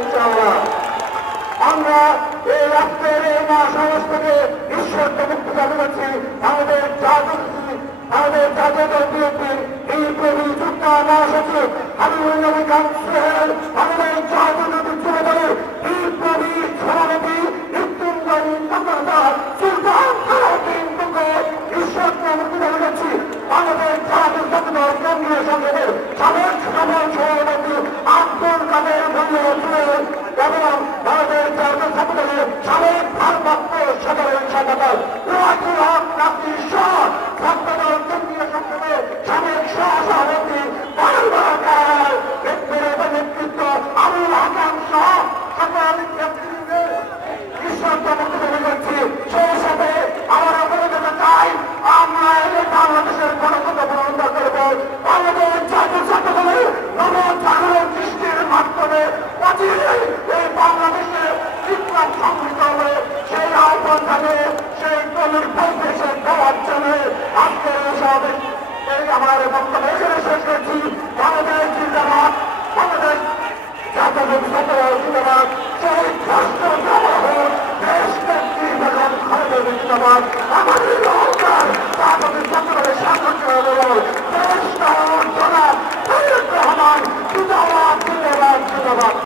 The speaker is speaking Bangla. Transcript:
ইনশাআল্লাহ। আমরা এই রাষ্ট্রের এই মহাসমাজ থেকে ঈশ্বরকে মুক্তি দাবি করছি। আমাদের জাতীয় দল বিএনপির এই প্রবীণ যুগ্ম মহাসচিব হাবিবুর রহমান খান